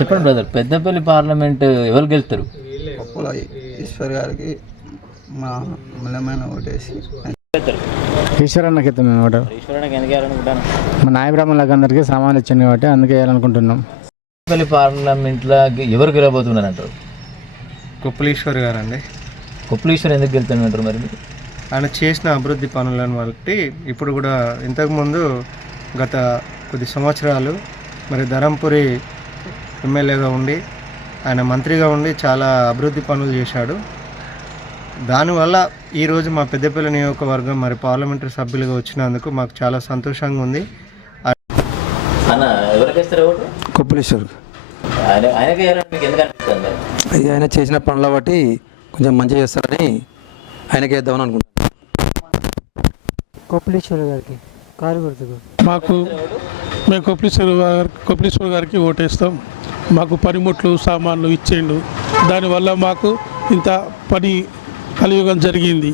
చెప్పండి brother, Peddapalli parliament ఎవరు గెలుస్తారు? పప్పుల ఈశ్వర్ గారికి మా మూలమైన ఓటేసి ఈశ్వరన్నకి ఎత్తాం మేము ఓటు. ఈశ్వరునికి ఎందుకు వేయాలనుకుంటాను? మా నాయ బ్రాహ్మణులకు అందరికీ సామాన్లు ఇచ్చింది కాబట్టి అందుకే వేయాలనుకుంటున్నాం. పెద్దపల్లి పార్లమెంట్లో ఎవరు గెలవబోతున్నారు అంటారు? కొప్పులీశ్వర్ గారు అండి. కొప్పులీశ్వర్ ఎందుకు గెలుతాను అంటారు మరి? ఆయన చేసిన అభివృద్ధి పనులను బట్టి ఇప్పుడు కూడా ఇంతకుముందు గత కొద్ది సంవత్సరాలు మరి ధరంపురి ఎమ్మెల్యేగా ఉండి ఆయన మంత్రిగా ఉండి చాలా అభివృద్ధి పనులు చేశాడు. దానివల్ల ఈరోజు మా పెద్దపల్లి నియోజకవర్గం మరి పార్లమెంటరీ సభ్యులుగా వచ్చినందుకు మాకు చాలా సంతోషంగా ఉంది. కొప్పులేశ్వర్ ఆయన చేసిన పనుల బట్టి కొంచెం మంచిగా చేస్తారని ఆయనకి వేద్దామని అనుకుంటున్నాను. కొప్పులేశ్వర్ గారికి కారు గుర్తుకు మేము కొప్పులేశ్వర్ గారికి ఓటేస్తాం. మాకు పనిముట్లు సామాన్లు ఇచ్చేయండు, దానివల్ల మాకు ఇంత పని కలియుగం జరిగింది.